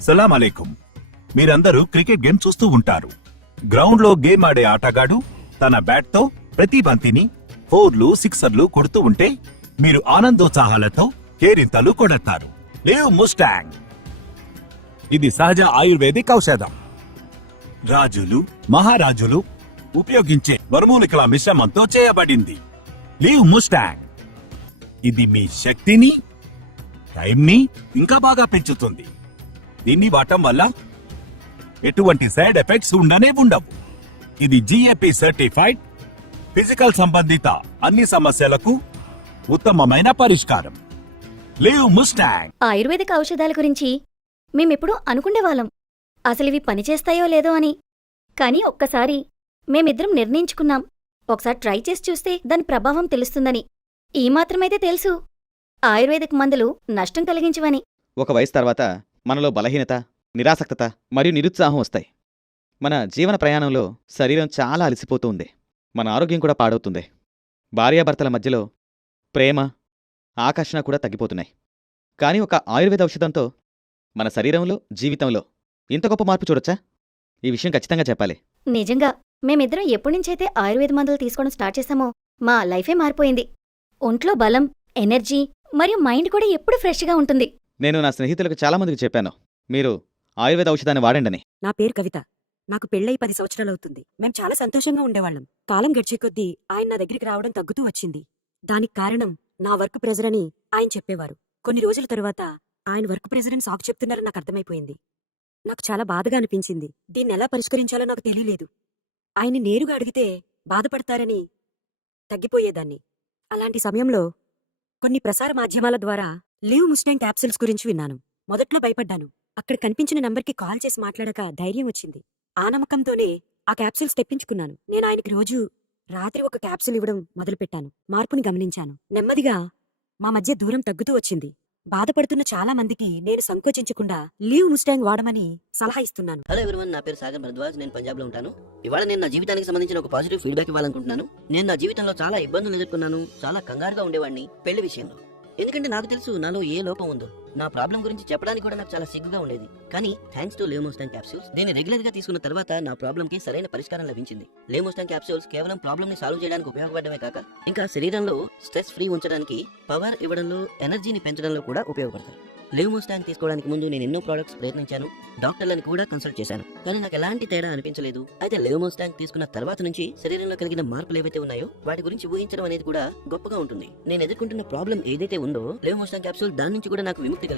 సలాం మీరందరూ cricket game చూస్తూ ఉంటారు. గ్రౌండ్లో గేమ్ ఆడే ఆటగాడు తన బ్యాట్తో ప్రతి బంతిని ఫోర్లు సిక్సర్లు కొడుతూ ఉంటే మీరు ఆనందోత్సాహాలతో కేరింతలు కొడతారు. లేవ్ ముస్టాంగ్. ఇది సహజ ఆయుర్వేదిక్ ఔషధం. రాజులు మహారాజులు ఉపయోగించే వర్మూలికల మిశ్రమంతో చేయబడింది. లీవ్ ముస్టాంగ్. ఇది మీ శక్తిని టైంని ఇంకా బాగా పెంచుతుంది. దీన్ని వాడటం వల్ల ఎటువంటి సైడ్ ఎఫెక్ట్స్ ఉండనే ఉండవు. ఇది జిఏపి సర్టిఫైడ్ ఫిజికల్ సంబంధిత అన్ని సమస్యలకు ఉత్తమమైన పరిష్కారం. లీవ్ ముస్టాంగ్ ఆయుర్వేదిక ఔషధాల గురించి మేమెప్పుడూ అనుకుండేవాళ్ళం అసలివి పనిచేస్తాయో లేదో అని. కానీ ఒక్కసారి మేమిద్దరం నిర్ణయించుకున్నాం. ఒకసారి ట్రై చేసి చూస్తే దాని ప్రభావం తెలుస్తుందని. ఈ మాత్రమైతే తెలుసు. ఆయుర్వేదిక్ మందులు నష్టం కలిగించవని. ఒక వయసు తర్వాత మనలో బలహీనత నిరాసక్తత మరియు నిరుత్సాహం వస్తాయి. మన జీవన ప్రయాణంలో శరీరం చాలా అలసిపోతూ ఉంది. మన ఆరోగ్యం కూడా పాడవుతుంది. భార్యాభర్తల మధ్యలో ప్రేమ ఆకర్షణ కూడా తగ్గిపోతున్నాయి. కానీ ఒక ఆయుర్వేద ఔషధంతో మన శరీరంలో జీవితంలో ఇంత గొప్ప మార్పు చూడొచ్చా? ఈ విషయం ఖచ్చితంగా చెప్పాలి. నిజంగా మేమిద్దరం ఎప్పుడునుంచైతే ఆయుర్వేద మందులు తీసుకోవడం స్టార్ట్ చేశామో మా లైఫే మారిపోయింది. ఒంట్లో బలం ఎనర్జీ మరియు మైండ్ కూడా ఎప్పుడు ఫ్రెష్గా ఉంటుంది. నేను నా స్నేహితులకు చాలామందికి చెప్పాను. మీరు ఆయుర్వేద ఔషధాన్ని వాడండని. నా పేరు కవిత. నాకు పెళ్ళై పది సంవత్సరాలవుతుంది. మేం చాలా సంతోషంగా ఉండేవాళ్ళం. కాలం గడిచే కొద్దీ ఆయన నా దగ్గరికి రావడం తగ్గుతూ వచ్చింది. దానికి కారణం నా వర్క్ ప్రెజర్ అని ఆయన చెప్పేవారు. కొన్ని రోజుల తరువాత ఆయన వర్క్ ప్రెజర్ అని సాకు చెప్తున్నారని నాకు అర్థమైపోయింది. నాకు చాలా బాధగా అనిపించింది. దీన్ని ఎలా పరిష్కరించాలో నాకు తెలియలేదు. ఆయన్ని నేరుగా అడిగితే బాధపడతారని తగ్గిపోయేదాన్ని. అలాంటి సమయంలో కొన్ని ప్రసార మాధ్యమాల ద్వారా లీవ్ ముస్టాంగ్ క్యాప్సూల్స్ గురించి విన్నాను. మొదట్లో భయపడ్డాను. అక్కడ కనిపించిన నంబర్కి కాల్ చేసి మాట్లాడక ధైర్యం వచ్చింది. ఆ నమ్మకంతోనే ఆ క్యాప్సూల్స్ తెప్పించుకున్నాను. నేను ఆయనకి రోజు రాత్రి ఒక క్యాప్సూల్ ఇవ్వడం మొదలుపెట్టాను. మార్పుని గమనించాను. నెమ్మదిగా మా మధ్య దూరం తగ్గుతూ వచ్చింది. బాధపడుతున్న చాలా మందికి నేను సంకోచించకుండా లీవ్ ముస్టాంగ్ వాడమని సలహా ఇస్తున్నాను. హలో ఎవరివన్ నా పేరు సాగర్ భరద్వాజ్. నేను పంజాబ్లో ఉంటాను. ఇవాళ నేను నా జీవితానికి సంబంధించిన ఒక పాజిటివ్ ఫీడ్బ్యాక్ ఇవ్వాలనుకుంటున్నాను. నేను నా జీవితంలో చాలా ఇబ్బందులు ఎదుర్కొన్నాను. చాలా కంగారుగా ఉండేవాడిని. పెళ్ళి విషయంలో. ఎందుకంటే నాకు తెలుసు నాలో ఏ లోపం ఉందో. నా ప్రాబ్లం గురించి చెప్పడానికి కూడా నాకు చాలా సిగ్గుగా ఉండేది. కానీ థ్యాంక్స్ టు లేమోస్టాంగ్ క్యాప్సూల్స్ దీన్ని రెగ్యులర్గా తీసుకున్న తర్వాత నా ప్రాబ్లం కి సరైన పరిష్కారం లభించింది. లేమోస్టాంగ్ క్యాప్సూల్స్ కేవలం ప్రాబ్లం ని సాల్వ్ చేయడానికి ఉపయోగపడమే కాక ఇంకా శరీరంలో స్ట్రెస్ ఫ్రీ ఉంచడానికి పవర్ ఇవ్వడంలో ఎనర్జీని పెంచడంలో కూడా ఉపయోగపడతాయి. లేమోస్టాంగ్ తీసుకోవడానికి ముందు నేను ఎన్నో ప్రోడక్ట్స్ ప్రయత్నించాను డాక్టర్లను కూడా కన్సల్ట్ చేశాను. కానీ నాకు ఎలాంటి తేడా అనిపించలేదు. అయితే లేమోస్టాంగ్ తీసుకున్న తర్వాత నుంచి శరీరంలో కలిగిన మార్పులు ఏవైతే ఉన్నాయో వాటి గురించి ఊహించడం అనేది కూడా గొప్పగా ఉంటుంది. నేను ఎదుర్కొంటున్న ప్రాబ్లం ఏదైతే ఉందో లేమోస్టాంగ్ క్యాప్సూల్ దాని నుంచి కూడా నాకు విముక్తి కలిగింది